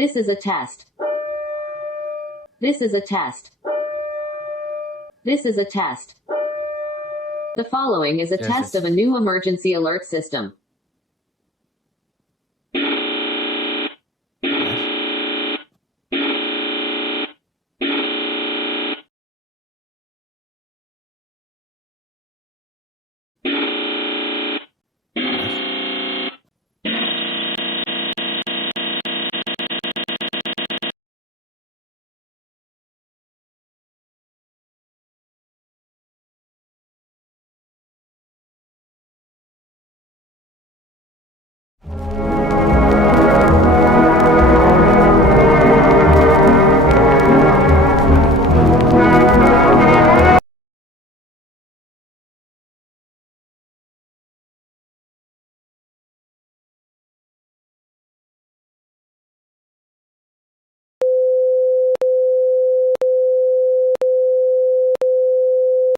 This is a test. This is a test. This is a test. The following is a Yes, test yes. of a new emergency alert system.